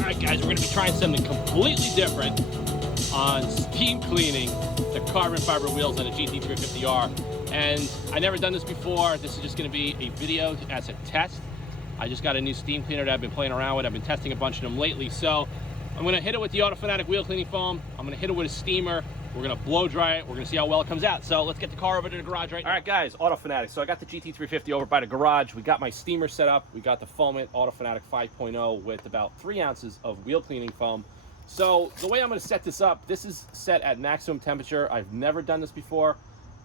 Alright guys, we're going to be trying something completely different on steam cleaning the carbon fiber wheels on a GT350R. And I've never done this before. This is just going to be a video as a test. I just got a new steam cleaner that I've been playing around with. I've been testing a bunch of them lately. So I'm going to hit it with the autofanatic wheel cleaning foam. I'm going to hit it with a steamer. We're going to blow dry it. We're going to see how well it comes out. So let's get the car over to the garage right now. All right, guys, autofanatic. So I got the GT350 over by the garage. We got my steamer set up. We got the foam it autofanatic 5.0 with about 3 ounces of wheel cleaning foam. So the way I'm going to set this up, this is set at maximum temperature. I've never done this before.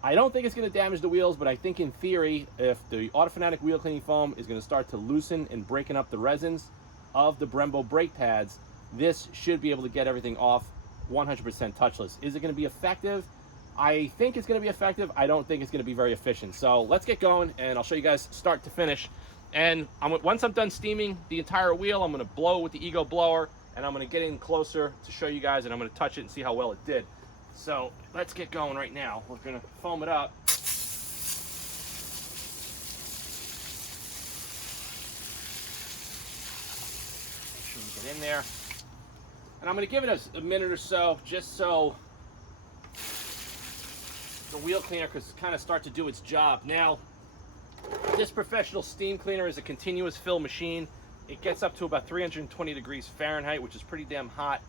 I don't think it's going to damage the wheels, but I think in theory, if the autofanatic wheel cleaning foam is going to start to loosen and breaking up the resins of the Brembo brake pads, this should be able to get everything off 100% touchless. Is it going to be effective? I think it's going to be effective. I don't think it's going to be very efficient. So let's get going and I'll show you guys start to finish. And once I'm done steaming the entire wheel, I'm going to blow with the Ego blower and I'm going to get in closer to show you guys, and I'm going to touch it and see how well it did. So let's get going right now. We're going to foam it up. Make sure we get in there. And I'm going to give it a minute or so, just so the wheel cleaner can kind of start to do its job. Now, this professional steam cleaner is a continuous fill machine. It gets up to about 320 degrees Fahrenheit, which is pretty damn hot.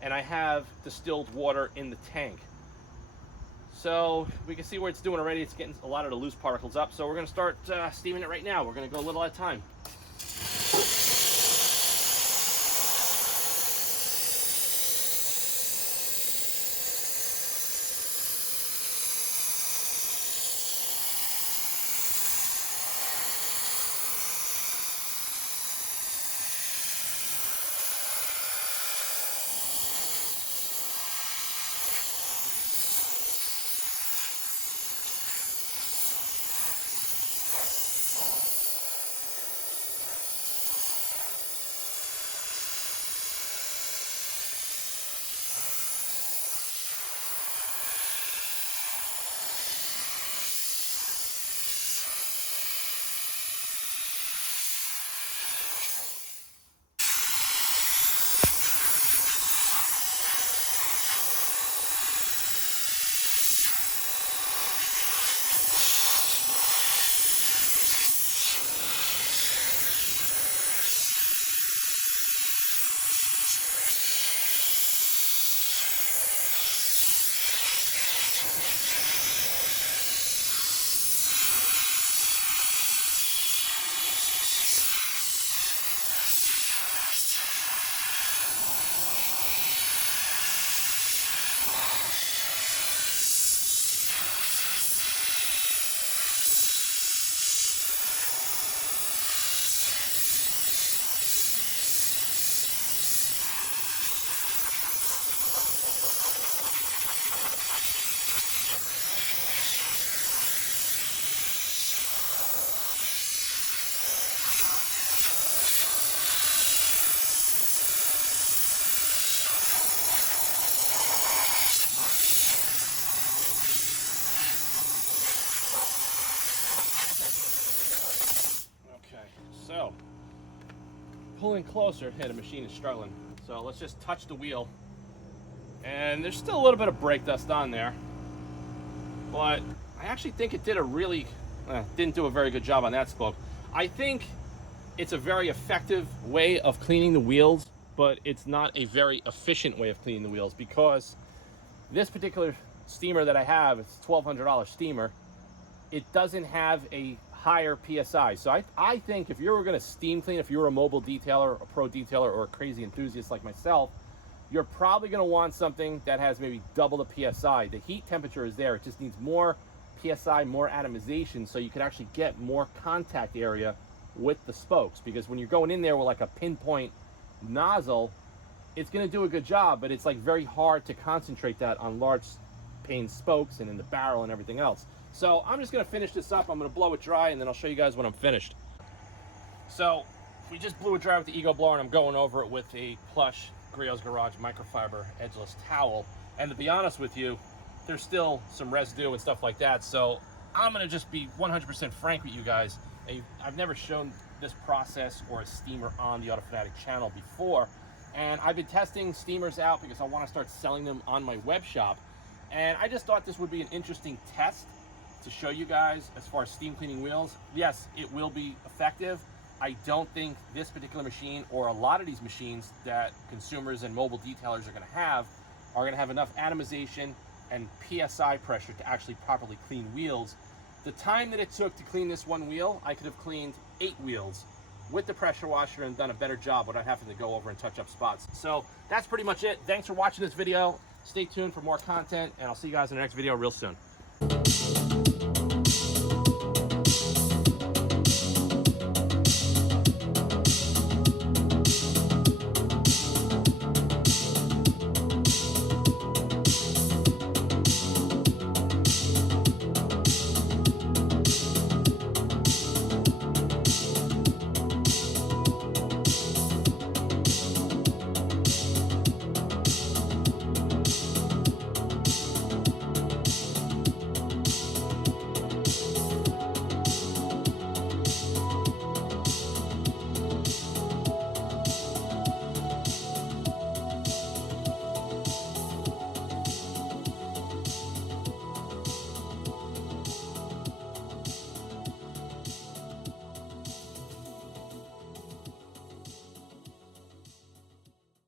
And I have distilled water in the tank. So we can see where it's doing already. It's getting a lot of the loose particles up. So we're going to start steaming it right now. We're going to go a little at a time. So, pulling closer, the machine is struggling. So let's just touch the wheel. And there's still a little bit of brake dust on there. But I actually think it did didn't do a very good job on that spoke. I think it's a very effective way of cleaning the wheels, but it's not a very efficient way of cleaning the wheels, because this particular steamer that I have, it's a $1,200 steamer, it doesn't have a higher PSI. So I think if you were going to steam clean, if you were a mobile detailer, a pro detailer, or a crazy enthusiast like myself, you're probably going to want something that has maybe double the PSI. The heat temperature is there. It just needs more PSI, more atomization, so you can actually get more contact area with the spokes. Because when you're going in there with like a pinpoint nozzle, it's going to do a good job, but it's like very hard to concentrate that on large paint spokes and in the barrel and everything else. So I'm just gonna finish this up. I'm gonna blow it dry and then I'll show you guys when I'm finished. So we just blew it dry with the Ego blower and I'm going over it with a plush Grio's Garage microfiber edgeless towel. And to be honest with you, there's still some residue and stuff like that. So I'm gonna just be 100% frank with you guys. I've never shown this process or a steamer on the AutoFanatic channel before. And I've been testing steamers out because I want to start selling them on my web shop. And I just thought this would be an interesting test to show you guys as far as steam cleaning wheels. Yes, it will be effective. I don't think this particular machine or a lot of these machines that consumers and mobile detailers are going to have enough atomization and PSI pressure to actually properly clean wheels. The time that it took to clean this one wheel, I could have cleaned 8 wheels with the pressure washer and done a better job without having to go over and touch up spots. So that's pretty much it. Thanks for watching this video. Stay tuned for more content, and I'll see you guys in the next video real soon.